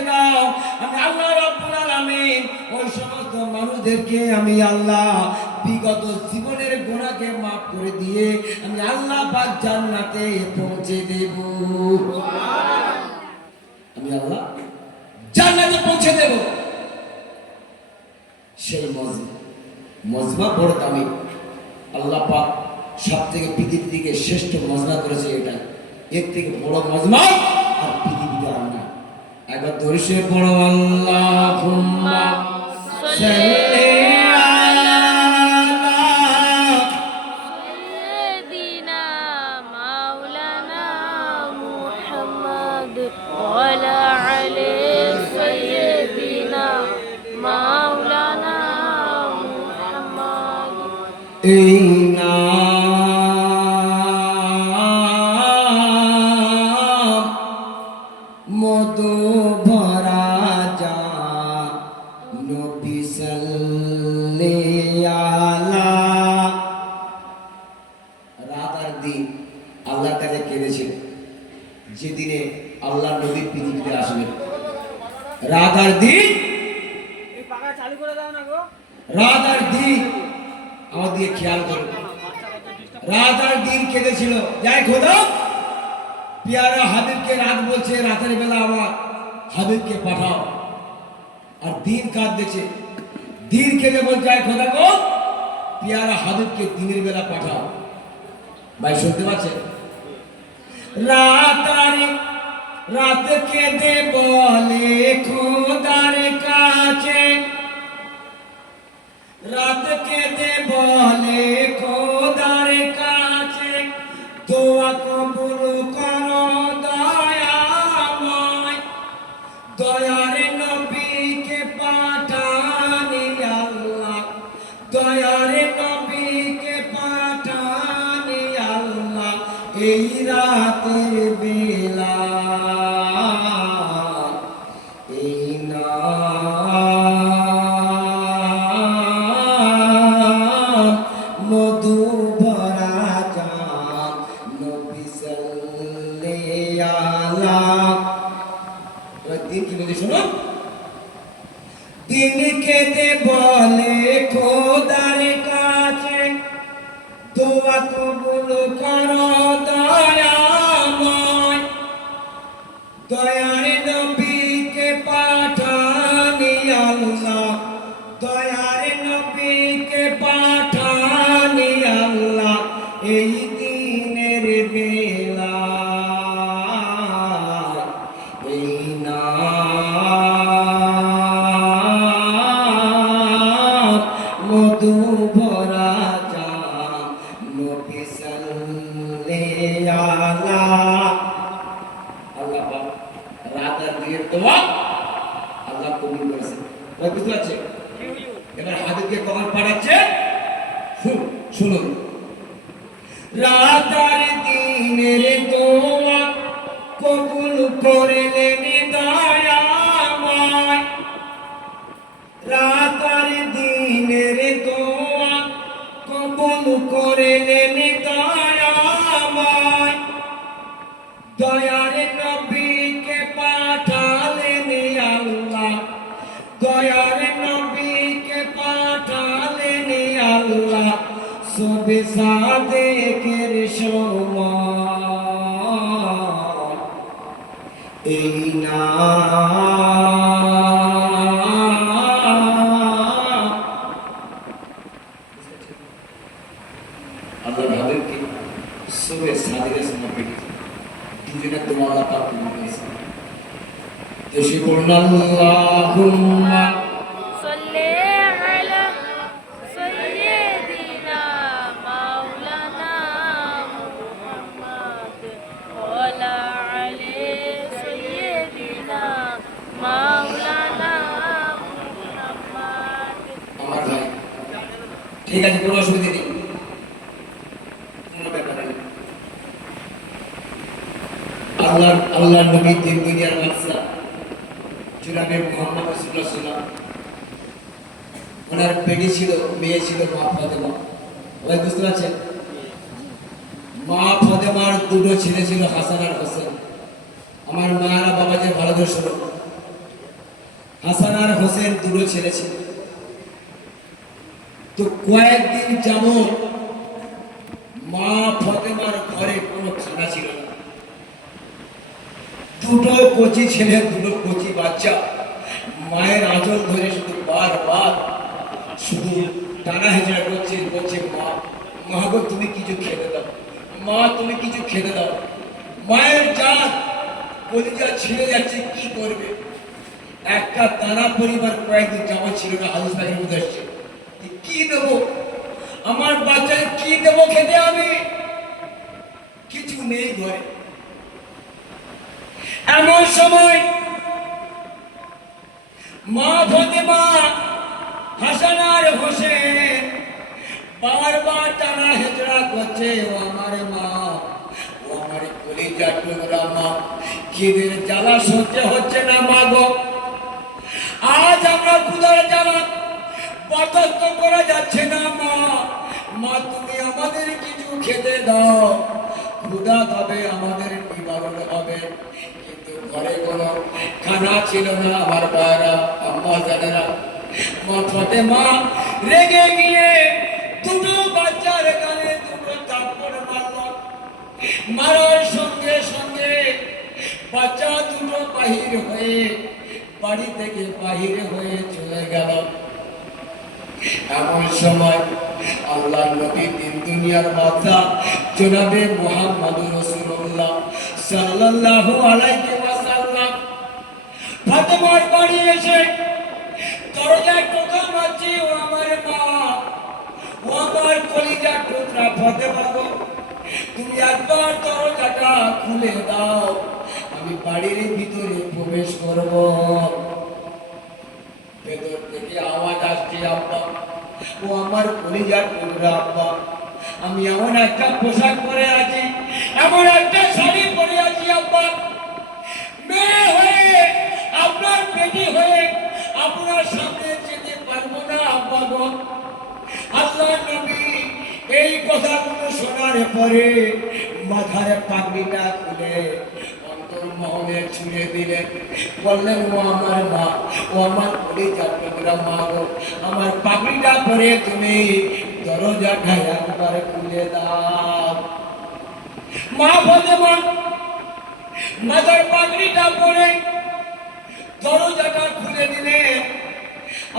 দিয়ে দাও। আমি আল্লাহ রব্বুল আলামিন, ওই সমস্ত মানুষদেরকে আমি আল্লাহ বিগত জীবনের গোনাকে মাফ করে দিয়ে আমি আল্লাহ পাক জান্নাতে পৌঁছে দেব। আমি আল্লাহ জান্নাতে পৌঁছে দেব। সেই মজমা মজমা বড় দামি আল্লাহ পাক সব থেকে পৃথিবী থেকে শ্রেষ্ঠ মজমা করেছে এটা। এর থেকে বড় মজমা درش پڑو اللہ যারা হাবিবকে রাত বলছে, রাতের বেলা আবার হাবিবকে পাঠাও। আর দিন কাজ দেখছে দিন কেটে বলছে খোদা গো, পেয়ারা হাবিবকে দিনের বেলা পাঠাও। ভাই, শুনতে পাচ্ছেন? রাত আর রাত কেঁদে বলে খোদার কাছে। রাত কেঁদে বলে খোদার কাছে। দোয়া কবুল দিন কি বলি শুনুন দিন কেটে বলে খোদার কাছে দোয়া কবুল কর। ঠিক আছে, কোনো অসুবিধা নেই। আল্লাহ আল্লাহ নবী বাদশা মোহাম্মদ রসুল্লাহ ওনার পেটি ছিল, মেয়ে ছিল মা ওই বুঝতে পারছেন? মা ফতেমার দুটো ছেলে ছিল হাসান আর হোসেন। আমার মা আর বাবা যে ভালো দর্শক হাসান আর হোসেন দুটো ছেলে ছিল। তো কয়েকদিন যাবত মা ফতেমার ঘরে কোনো খানা ছিল না। দুটো কচি ছেলে, দুটো কচি বাচ্চা। মায়ের আঁচল ধরে শুধু বারবার শুধু টানা হেঁচড়া করছে, বলছে, মা মা গো, তুমি কিছু খেতে দাও। মা, তুমি কিছু খেতে দাও। মায়ের জাত কলিজা ছিঁড়ে যাচ্ছে, কি করবে? একটা তারা পরিবার কয়েকদিন জামা ছিল না, হাউস ব্যাগের মধ্যে এসছে। কি দেবো? আমার বাচ্চাকে কি দেবো খেতে আমি? কিছু নেই ঘরে। এমন সময় মা ফতেমা হাসানার হোসেন বারবার টানা হেচড়া করছে, ও আমার মা, ও আমার কলিজা টুকরা মা, খিদের জ্বালা সহ্য হচ্ছে না মা গো। আজ আমরা ক্ষুধার জ্বালা বরদাস্ত করা যাচ্ছে না, মা। মা, তুমি আমাদের কিছু খেতে দাও। ক্ষুধা তবে আমাদের নিবারণ হবে। কিন্তু ঘরে কোনো খানা ছিল না আমার বায়রা আম্মা জানেরা। মা, ফতেমা, রেগে গিয়ে দুটো বাচ্চার গালে দুটো চাপড় মারল। মারার সঙ্গে সঙ্গে বাচ্চা দুটো বাহির হয়ে বাড়ি থেকে বাহির হয়ে চলে গেল। এমন সময় আল্লাহ নবী দিন দুনিয়ার মাথা জনাবে মোহাম্মদ রসুল্লাহ সাল্লাল্লাহু আলাইহি ওয়াসাল্লাম। ফাতেমার বাড়ি এসে দরজায় টোকা মারছি, ও আমার মা, ও আমার কলিজা টুকরা ফাতেমা গো, তুমি একবার দরজাটা খুলে দাও, আমি বাড়ির ভিতরে প্রবেশ করব। ভেতর থেকে আওয়াজ আসছে, আব্বা ও আমার কলিজার টুকরা আব্বা। আমি এমন একটা পোশাক পরে আছি, এমন একটা শাড়ি পরে আছি আব্বা। মেয়ে হয়ে, আপনার পেটি হয়ে আপনার সামনে যেতে পারব না আব্বা গো। আল্লাহ নবী এই কথাগুলো শোনার পরে মাথার পাগড়িটা খুলে অন্তর্মহলে ছুঁড়ে দিলেন বললেন ও আমার মা, ও আমার কলিজা মা গো। আমার পাগড়িটা পরে তুমি দরজাটা একবার খুলে দাও। মা বলে মা, মাথার পাগড়িটা পরে দরজাটা খুলে দিলেন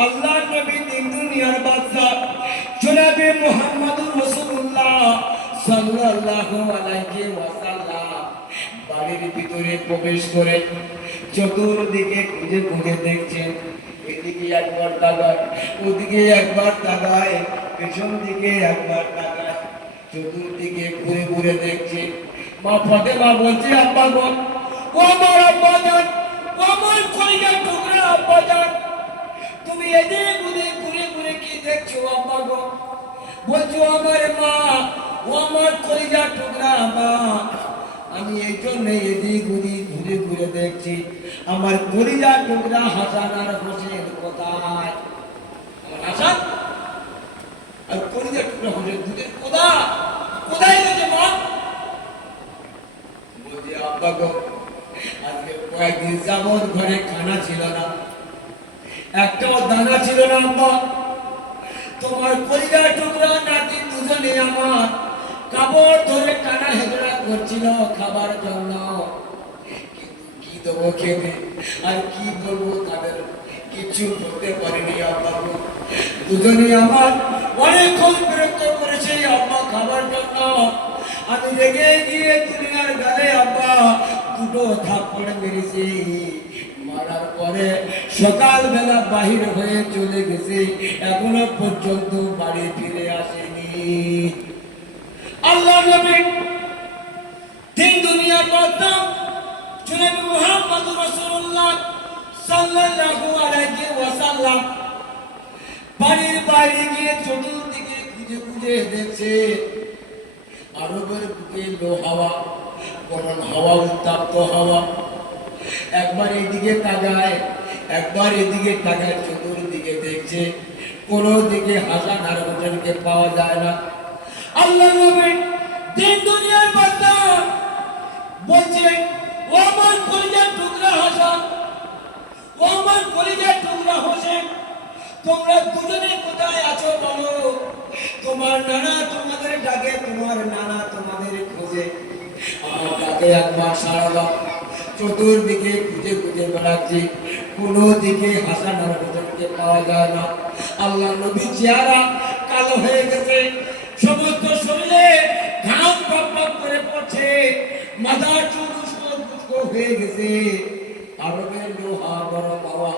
আল্লাহ নবী দিন দুনিয়ার বাদশা প্রবেশ করে চতুর্দিকে খুঁজে খুঁজে দেখছেন। এদিকে একবার তাকায়, ওদিকে একবার তাকায়, পেছন দিকে একবার তাকায়, চতুর্দিকে ঘুরে ঘুরে দেখছে। মা ফাতেমা বলছে, আব্বা গো, ও আমার আব্বা যান, ও আমার আব্বা যান। তুমি ঘুরে ঘুরে কি দেখছ আব্বা বলছো আমার মা, ও আমার কলিজার টুকরা মা আমি এই জন্য এদিক ওদিক ঘুরে ঘুরে দেখছি। আমার কলিজার টুকরা হাসান আর হোসেন কোথায় আমার হাসান? আর কলিজার টুকরা হোসেন দুধের কোথায় গেছে মা? বলছি, আব্বা গো, আজকে কয়েকদিন ঘরে খানা ছিল না। একটাও দানা ছিল না আম্মা তোমার কলিজা টুকরা নাতি দুজনে আমার। কাপড় ধরে টানা হেজড়া করছিল খাবার জন্য? কি দেবো খেতে? আর কি বলব তাদের? কিছু বলতে পারিনি আব্বা দুজনে আমার অনেকক্ষণ বিরক্ত করেছে, আব্বা, খাবার জন্য? আমি রেগে গিয়ে দুনিয়ার গালে, আব্বা, দুটো থাপ্পড় মেরেছি। মারার পরে সকালবেলা বাহির হয়ে চলে গেছে, এখনও পর্যন্ত বাড়ি ফিরে আসেনি। আল্লাহ নবী তিন দুনিয়ার বদনাম জনাব মুহাম্মদ রাসূলুল্লাহ সাল্লাল্লাহু আলাইহি ওয়াসাল্লাম। বাড়ির বাইরে গিয়ে চতুর্দিকে খুঁজে খুঁজে দেখছে, আরবের বুকে লো হাওয়া গরম হাওয়া উত্তাপ্ত হাওয়া। একবার এইদিকে তাকায়, একবার এদিকে তাকায় চতুর্দিকে দেখছে, কোন দিকে হাসান আর পাওয়া যায় না। আল্লাহ নবী দিন দুনিয়ার বার্তা বলছে ও আমার কলিজার টুকরা হাসান ও আমার কলিজার টুকরা হোসেন তোমরা দুজনে কোথায় আছো বলো? তোমার নানা তোমাদের ডাকে, তোমার নানা তোমাদের খোঁজে। আমার ডাকে একবার সারা দাও। চতুর্দিকে খুঁজে খুঁজে বেড়াচ্ছি। কোনো দিকে হাসান আর হোসেনকে পাওয়া যায় না। আল্লাহ নবী চেহারা কালো হয়ে গেছে। সমস্ত শরীরে ঘাম পপ করে পড়ছে। মাথার চুল হয়ে গেছে। আরবের লোহা, গরম হাওয়া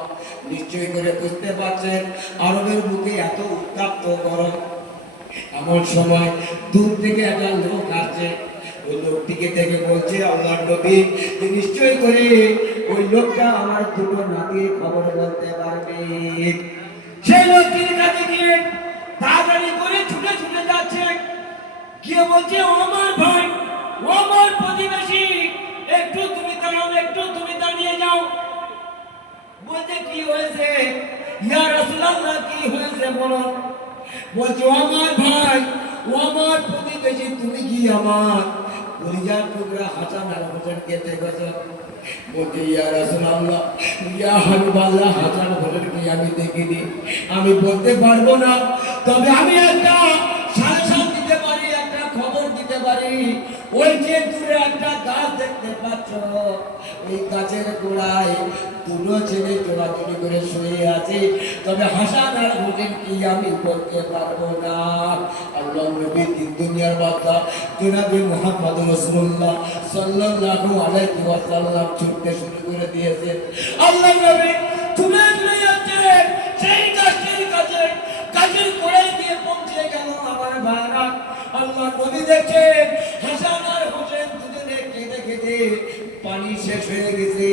নিশ্চয় করে বুঝতে পারছেন, আরবের বুকে এত উত্তাপ্ত গরম। এমন সময় দূর থেকে একটা লোক আসছে। ওই লোকটিকে দেখে বলছে আল্লাহ নবী যে নিশ্চয় করে ওই লোকটা আমার দুটো নাতির খবর বলতে পারবে। সেই লোকটির কাছে গিয়ে বলছে আমার ভাই আমার প্রতিবেশী, একটু তুমি দাঁড়াও, একটু তুমি দাঁড়িয়ে যাও। বলছে, কি হয়েছে? ইয়া রাসূলুল্লাহ, কি হয়েছে বলো? বলছে আমার ভাই আমার প্রতিবেশী, তুমি কি আমার? পরিজার টুকরা হাসান আর হোসেনকে দেখেছ? বলছে, ইয়া রাসূলুল্লাহ, ইয়া হাবিবাল্লাহ, হাসান হোসেনকে আমি দেখিনি। আমি বলতে পারব না, তবে আমি একটা ওই যে দূরে একটা গাছ দেখতে পাচ্ছ, ওই গাছের গোড়ায় দুটো ছেলে চোরাচুরি করে শুয়ে আছে। তবে হাসান আর হোসেন কি আমি বলতে পারব না। আল্লাহ নবী তিন দুনিয়ার বার্তা জনাবি মোহাম্মদ রসুল্লাহ সাল্লাল্লাহু আলাইহি ওয়াসাল্লাম ছুটতে শুরু করে দিয়েছে। আল্লাহ নবী তুলে তুলে যাচ্ছে, সেই গাছটির কাছে, গাছের গোড়ায় দিয়ে পৌঁছে গেল আমার ভাইরা আল্লাহ নবী দেখছে শেষ হয়ে গেছে,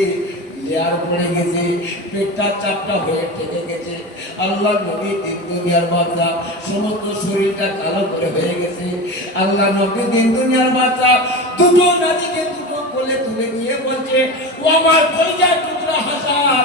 লেয়ার পড়ে গেছে, পেটটা চাপটা হয়ে ঠেকে গেছে। আল্লাহ নবী দিন দুনিয়ার বাচ্চা, সমস্ত শরীরটা কালো করে হয়ে গেছে। আল্লাহ নবী দিন দুনিয়ার বাচ্চা, দুটো নারীকে দুটো কোলে তুলে নিয়ে বলছে, ও আমার কলিজার টুকরা হাসান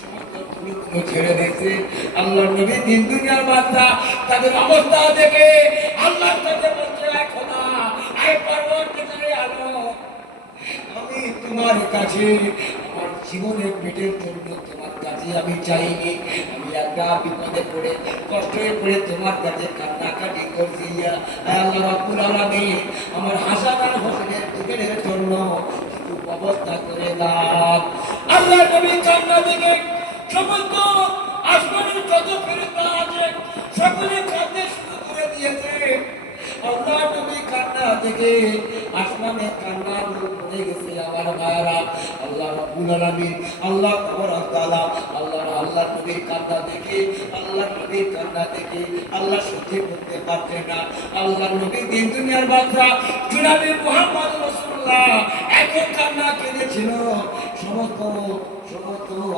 ছেড়ে দিয়েছে। আল্লাহ নবী দিন তাদের অবস্থা দেখে আল্লাহর কাছে বলছে "এ আয় পরবর্তীকালে আলো। আমি তোমার কাছে, আমার জীবনের তোমার কাছে আমি চাইনি। আমি একটা বিপদে পড়ে, কষ্টে পড়ে তোমার কাছে কান্নাকাটি করছি। আল্লাহ রাব্বুল আলামিন, আমার হাসান আর হোসেনের দুজনের জন্য ব্যবস্থা করে দাও। আল্লাহ কান্না থেকে সমস্ত আছে, সকলে করে দিয়েছে। আল্লাহ নবী কান্না থেকে কান্না পড়ে গেছে আমার আল্লাহ আল্লাহ তাবারক তাআলা দেখে, আল্লাহ নবীর কান্না দেখে আল্লাহ সহ্য করতে পারছে না। আল্লাহ নবী দিন দুনিয়ার বাদশা জনাবে মুহাম্মদ রাসূলুল্লাহ কান্না কেঁদেছিল। সমস্ত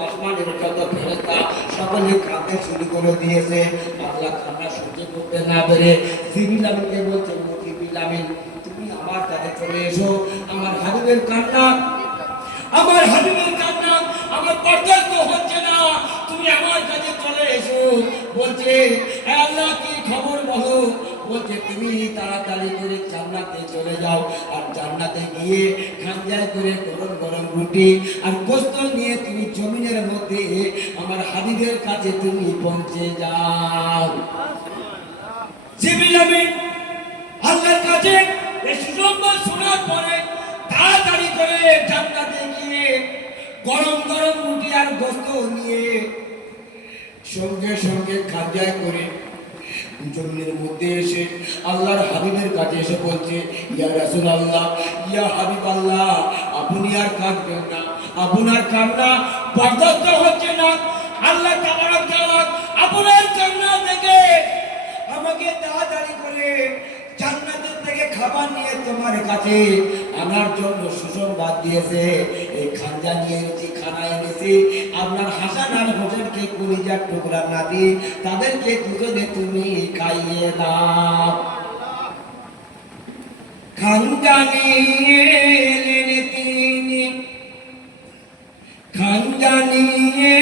আসমানের যত ফেরেশতা সকলে কাঁদতে শুরু করে দিয়েছে। আল্লাহ কান্না সহ্য করতে না পেরে জিবিল বলছে জিবিল আমিন, তুমি আমার কাছে চলে এসো। আমার হাবিবের কান্না, আমার হাবিবের কান্না আমার বরদাস্ত হচ্ছে না। তুমি আমার কাছে চলে এসো। বলছে "এ আল্লাহ, কি খবর বলো? বলছে তুমি তাড়াতাড়ি করে জান্নাতে চলে যাও। আর জান্নাতে গিয়ে খাঞ্জায় করে গরম গরম রুটি আর গোস্ত নিয়ে তুমি জমিনের মধ্যে আমার হাবিবের কাছে তুমি পৌঁছে যাও। জিবিল কাছে এই সুসংবাদ শোনার পরে তাড়াতাড়ি করে জান্নাতে গিয়ে গরম গরম রুটি আর গোস্ত নিয়ে সঙ্গে সঙ্গে খাজায় করে জমিনের মধ্যে এসে আল্লাহর হাবিবের কাছে এসে বলছে, ইয়া রাসূল আল্লাহ ইয়া হাবিব আল্লাহ আপনি আর কাঁদবেন না আপনার কান্না, বরদাস্ত হচ্ছে না। আল্লাহ আপনার কান্না দেখে আমাকে তাড়াতাড়ি করে জান্নাতের থেকে খাবার নিয়ে তোমার কাছে আনার জন্য সুসংবাদ দিয়েছে। এই খানজা নিয়ে এনেছি, খানা এনেছি, আপনার হাসান আর হোসেনকে কলিজার টুকরা নাতি তাদেরকে দুজনে তুমি খাইয়ে দাও। খানজা নিয়ে এলেন তিনি। খানজা নিয়ে